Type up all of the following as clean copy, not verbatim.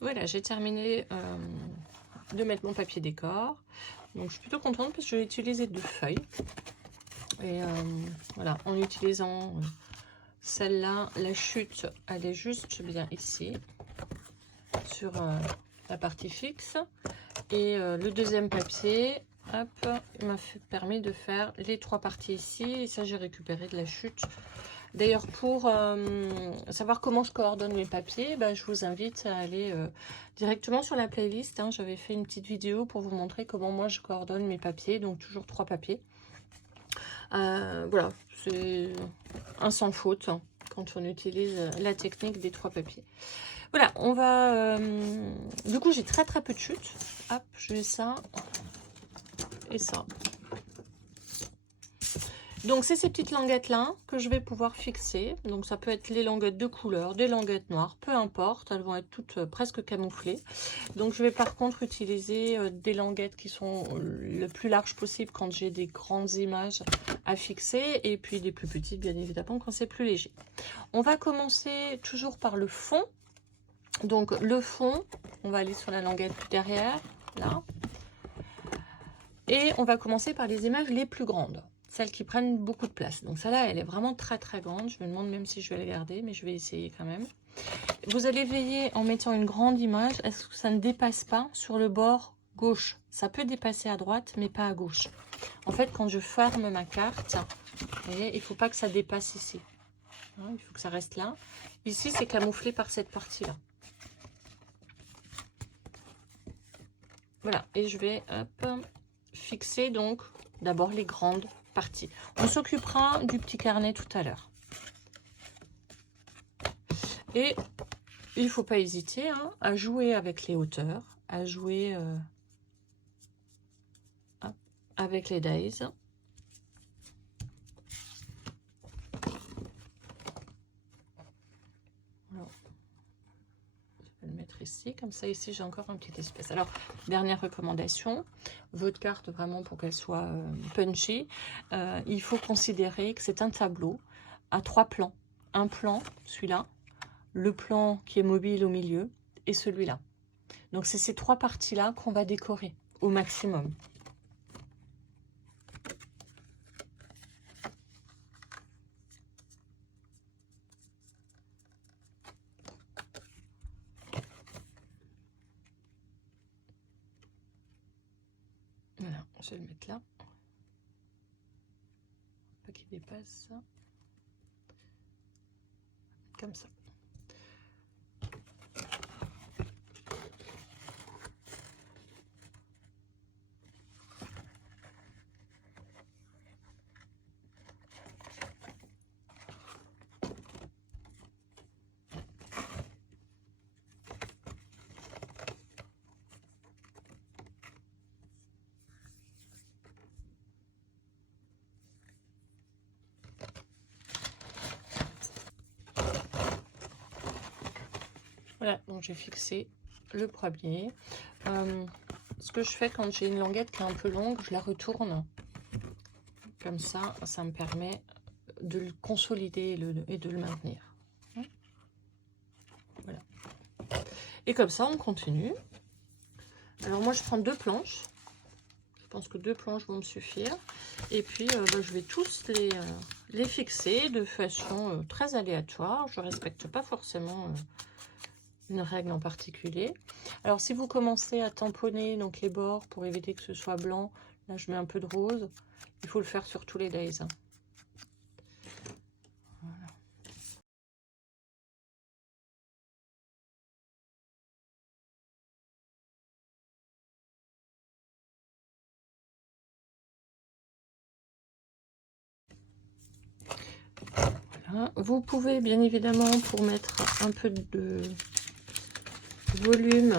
Voilà, j'ai terminé de mettre mon papier décor. Donc je suis plutôt contente parce que je vais utiliser 2 feuilles. Et voilà, en utilisant celle-là, la chute, elle est juste bien ici, sur la partie fixe. Et le deuxième papier, hop, m'a permis de faire les 3 parties ici. Et ça, j'ai récupéré de la chute. D'ailleurs, pour savoir comment je coordonne mes papiers, bah, je vous invite à aller directement sur la playlist. Hein. J'avais fait une petite vidéo pour vous montrer comment moi je coordonne mes papiers. Donc, toujours 3 papiers. Voilà, c'est un sans faute hein, quand on utilise la technique des 3 papiers. Voilà, on va... du coup, j'ai très peu de chutes. Hop, j'ai ça et ça. Donc, c'est ces petites languettes-là que je vais pouvoir fixer. Donc, ça peut être les languettes de couleur, des languettes noires, peu importe. Elles vont être toutes presque camouflées. Donc, je vais par contre utiliser des languettes qui sont le plus larges possible quand j'ai des grandes images à fixer. Et puis, des plus petites, bien évidemment, quand c'est plus léger. On va commencer toujours par le fond. Donc, le fond, on va aller sur la languette derrière, là. Et on va commencer par les images les plus grandes. Celles qui prennent beaucoup de place. Donc celle-là, elle est vraiment très grande. Je me demande même si je vais la garder, mais je vais essayer quand même. Vous allez veiller en mettant une grande image, est-ce que ça ne dépasse pas sur le bord gauche? Ça peut dépasser à droite, mais pas à gauche. En fait, quand je ferme ma carte, vous voyez, il ne faut pas que ça dépasse ici. Hein, il faut que ça reste là. Ici, c'est camouflé par cette partie-là. Voilà, et je vais fixer donc d'abord les grandes partie. On s'occupera du petit carnet tout à l'heure. Et il ne faut pas hésiter hein, à jouer avec les hauteurs, à jouer avec les days. Alors, je vais le mettre ici, comme ça ici j'ai encore un petit espace. Alors, dernière recommandation, votre carte vraiment pour qu'elle soit punchy, il faut considérer que c'est un tableau à 3 plans. Un plan, celui-là, le plan qui est mobile au milieu et celui-là. Donc, c'est ces 3 parties-là qu'on va décorer au maximum. Voilà, je vais le mettre là. Pas qu'il dépasse. Comme ça. Voilà, donc j'ai fixé le premier. Ce que je fais quand j'ai une languette qui est un peu longue, je la retourne. Comme ça, ça me permet de le consolider et de le maintenir. Voilà. Et comme ça, on continue. Alors moi, je prends 2 planches. Je pense que 2 planches vont me suffire. Et puis, je vais tous les fixer de façon très aléatoire. Je ne respecte pas forcément une règle en particulier. Alors, si vous commencez à tamponner donc les bords pour éviter que ce soit blanc, là, je mets un peu de rose. Il faut le faire sur tous les days. Hein. Voilà. Vous pouvez bien évidemment, pour mettre un peu de volume,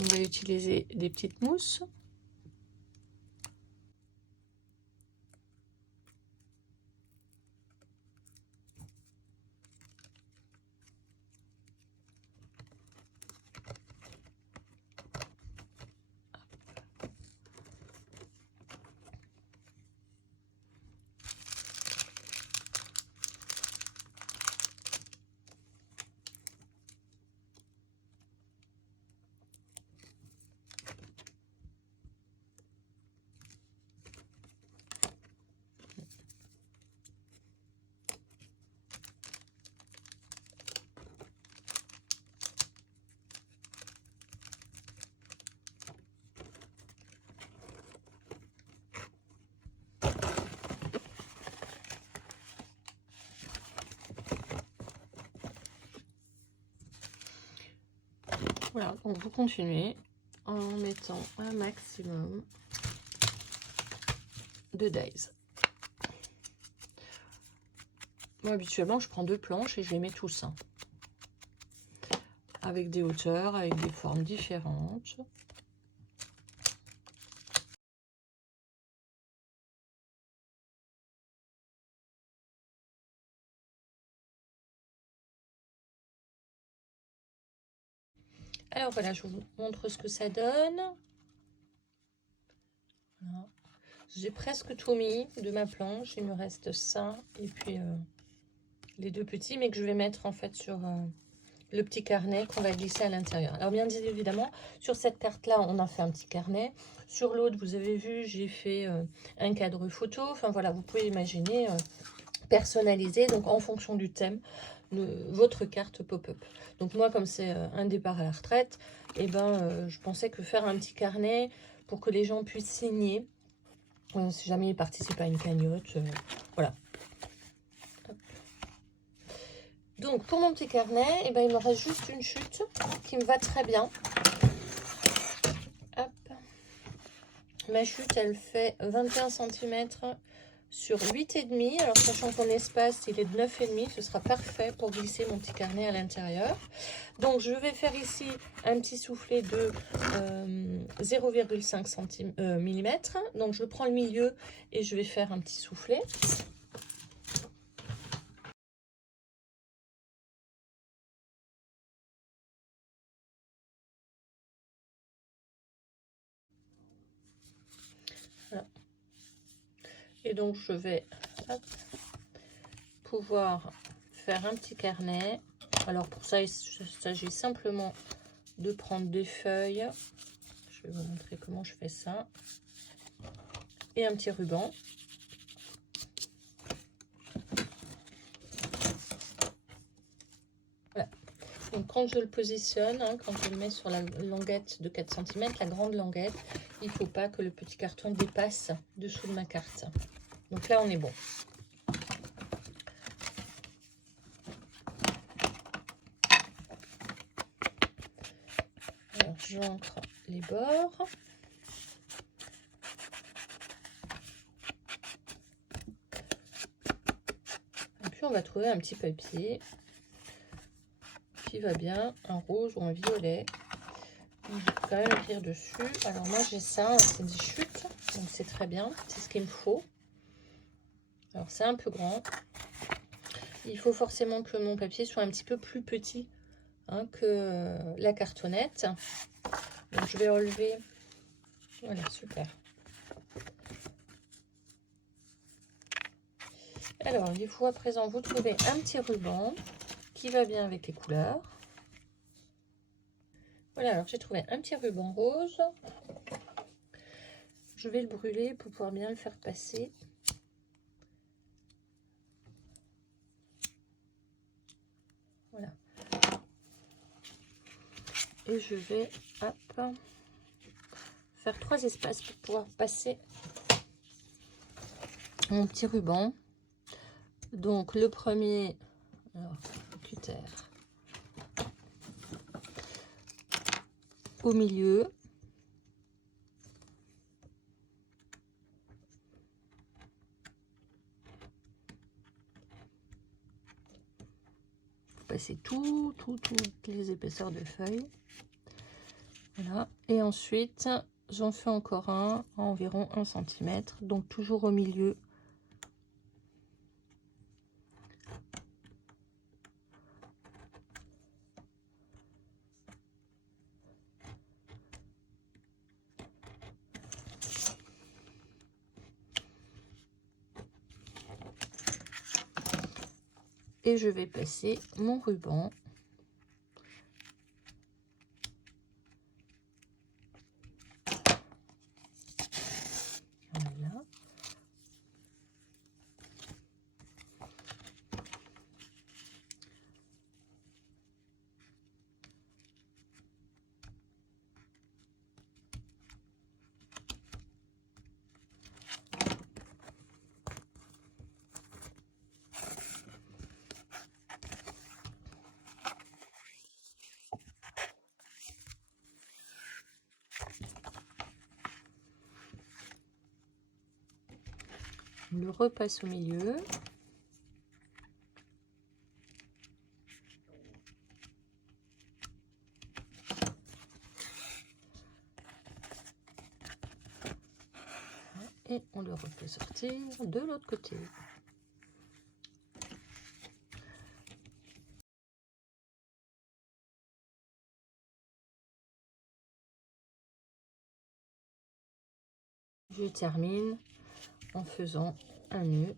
on va utiliser des petites mousses. Voilà, donc vous continuez en mettant un maximum de dies. Moi, habituellement, je prends 2 planches et je les mets tous, hein, avec des hauteurs, avec des formes différentes. Alors voilà, je vous montre ce que ça donne. Voilà. J'ai presque tout mis de ma planche. Il me reste ça et puis les 2 petits, mais que je vais mettre en fait sur le petit carnet qu'on va glisser à l'intérieur. Alors bien évidemment, sur cette carte-là, on a fait un petit carnet. Sur l'autre, vous avez vu, j'ai fait un cadre photo. Enfin voilà, vous pouvez imaginer personnaliser, donc en fonction du thème, votre carte pop-up. Donc moi, comme c'est un départ à la retraite, et je pensais que faire un petit carnet pour que les gens puissent signer, si jamais ils participent à une cagnotte, voilà. Hop. Donc pour mon petit carnet, il me reste juste une chute qui me va très bien. Hop. Ma chute, elle fait 21 cm sur 8,5. Alors sachant que mon espace il est de 9,5, ce sera parfait pour glisser mon petit carnet à l'intérieur. Donc je vais faire ici un petit soufflet de 0,5 mm. Donc je prends le milieu et je vais faire un petit soufflet. Voilà. Et donc je vais pouvoir faire un petit carnet. Alors pour ça, il s'agit simplement de prendre des feuilles. Je vais vous montrer comment je fais ça. Et un petit ruban. Voilà. Donc quand je le positionne, hein, quand je le mets sur la languette de 4 cm, la grande languette, il ne faut pas que le petit carton dépasse dessous de ma carte. Donc là, on est bon. Alors, j'ancre les bords. Et puis, on va trouver un petit papier qui va bien, un rouge ou un violet. On va quand même écrire dessus. Alors, moi, j'ai ça, c'est 10 chutes, donc c'est très bien, c'est ce qu'il me faut. Alors, c'est un peu grand. Il faut forcément que mon papier soit un petit peu plus petit, hein, que la cartonnette. Donc, je vais enlever. Voilà, super. Alors, il faut à présent vous trouver un petit ruban qui va bien avec les couleurs. Voilà, alors j'ai trouvé un petit ruban rose. Je vais le brûler pour pouvoir bien le faire passer. Voilà. Et je vais, hop, faire 3 espaces pour pouvoir passer mon petit ruban. Donc le premier, alors, cutter, au milieu. Vous passez toutes les épaisseurs de feuilles. Voilà. Et ensuite, j'en fais encore un à environ 1 cm, donc toujours au milieu. Et je vais passer mon ruban. Voilà. On le repasse au milieu. Et on le refait sortir de l'autre côté. Je termine en faisant un nœud.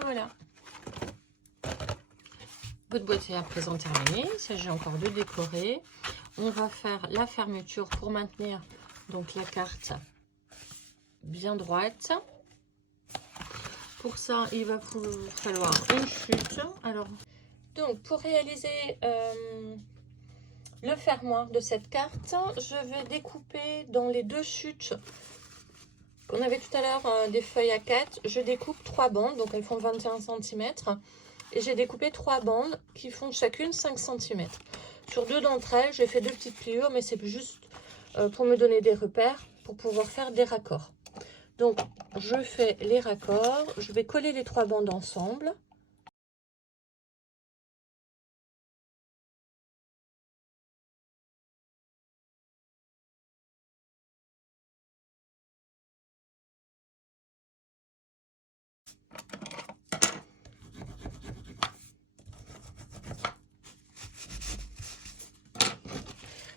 Voilà. Votre boîte est à présent terminée. Il s'agit encore de décorer. On va faire la fermeture pour maintenir donc la carte bien droite. Pour ça, il va vous falloir une chute. Alors, donc pour réaliser le fermoir de cette carte, je vais découper dans les deux chutes qu'on avait tout à l'heure des feuilles à 4. Je découpe 3 bandes, donc elles font 21 cm. Et j'ai découpé 3 bandes qui font chacune 5 cm. Sur 2 d'entre elles, j'ai fait 2 petites pliures, mais c'est juste pour me donner des repères, pour pouvoir faire des raccords. Donc, je fais les raccords, je vais coller les 3 bandes ensemble.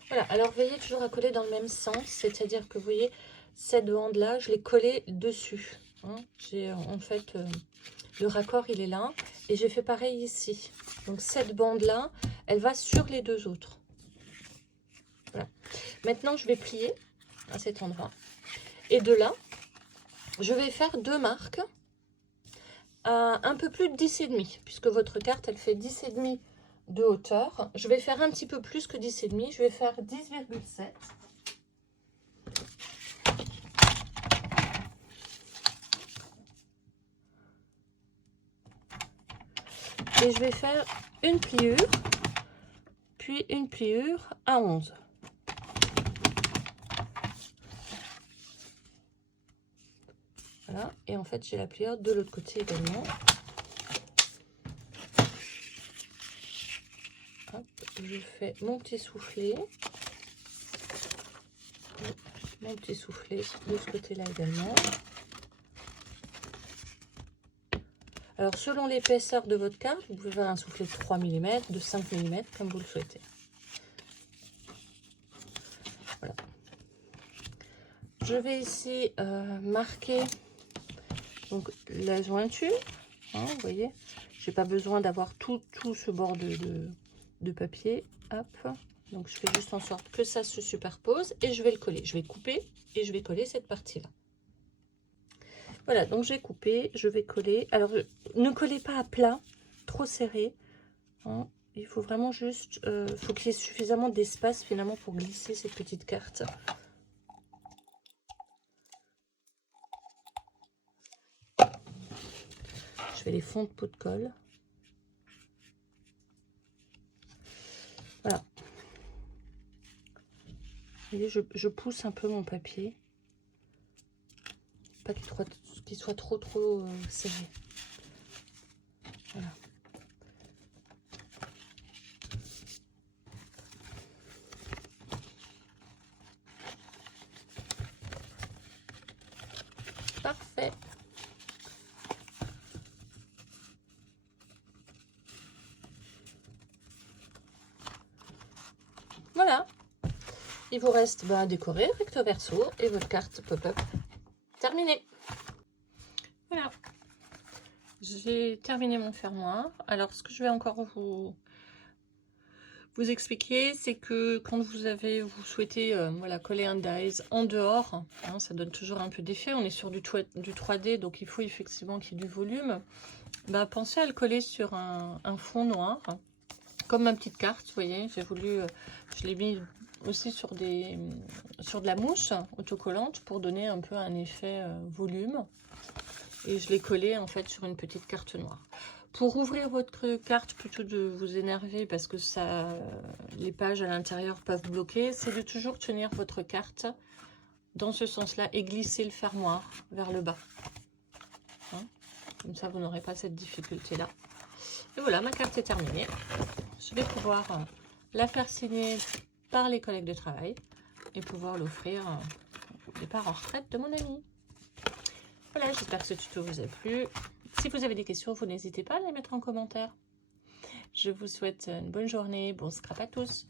Voilà, alors veillez toujours à coller dans le même sens, c'est-à-dire que vous voyez, cette bande-là, je l'ai collée dessus. Hein. J'ai en fait, le raccord, il est là, et j'ai fait pareil ici. Donc cette bande-là, elle va sur les 2 autres. Voilà. Maintenant, je vais plier à cet endroit. Et de là, je vais faire 2 marques à un peu plus de 10,5, puisque votre carte, elle fait 10,5 de hauteur. Je vais faire un petit peu plus que 10,5, je vais faire 10,7. Et je vais faire une pliure, puis une pliure à 11. Voilà, et en fait j'ai la pliure de l'autre côté également. Hop, je fais mon petit soufflet. Mon petit soufflet de ce côté-là également. Alors, selon l'épaisseur de votre carte, vous pouvez faire un soufflet de 3 mm, de 5 mm, comme vous le souhaitez. Voilà. Je vais ici marquer donc, la jointure. Hein, vous voyez, j'ai pas besoin d'avoir tout ce bord de papier. Hop. Donc, je fais juste en sorte que ça se superpose et je vais le coller. Je vais couper et je vais coller cette partie-là. Voilà, donc j'ai coupé, je vais coller. Alors, ne collez pas à plat, trop serré. Hein. Il faut vraiment juste, faut qu'il y ait suffisamment d'espace finalement pour glisser cette petite carte. Je fais les fonds de pot de colle. Voilà. Vous voyez, je pousse un peu mon papier. Pas qu'il soit trop serré. Voilà. Parfait. Il vous reste à décorer recto verso et votre carte pop-up terminée. Voilà. J'ai terminé mon fermoir. Alors, ce que je vais encore vous expliquer, c'est que quand vous souhaitez voilà, coller un dies en dehors, hein, ça donne toujours un peu d'effet. On est sur du 3D, donc il faut effectivement qu'il y ait du volume. Pensez à le coller sur un fond noir, comme ma petite carte, vous voyez. J'ai voulu, je l'ai mis aussi sur de la mousse autocollante pour donner un peu un effet volume. Et je l'ai collé en fait sur une petite carte noire. Pour ouvrir votre carte, plutôt de vous énerver parce que les pages à l'intérieur peuvent bloquer, c'est de toujours tenir votre carte dans ce sens-là et glisser le fermoir vers le bas. Hein, comme ça, vous n'aurez pas cette difficulté-là. Et voilà, ma carte est terminée. Je vais pouvoir la faire signer par les collègues de travail et pouvoir l'offrir au départ en retraite de mon ami. Voilà, j'espère que ce tuto vous a plu. Si vous avez des questions, vous n'hésitez pas à les mettre en commentaire. Je vous souhaite une bonne journée, bon scrap à tous.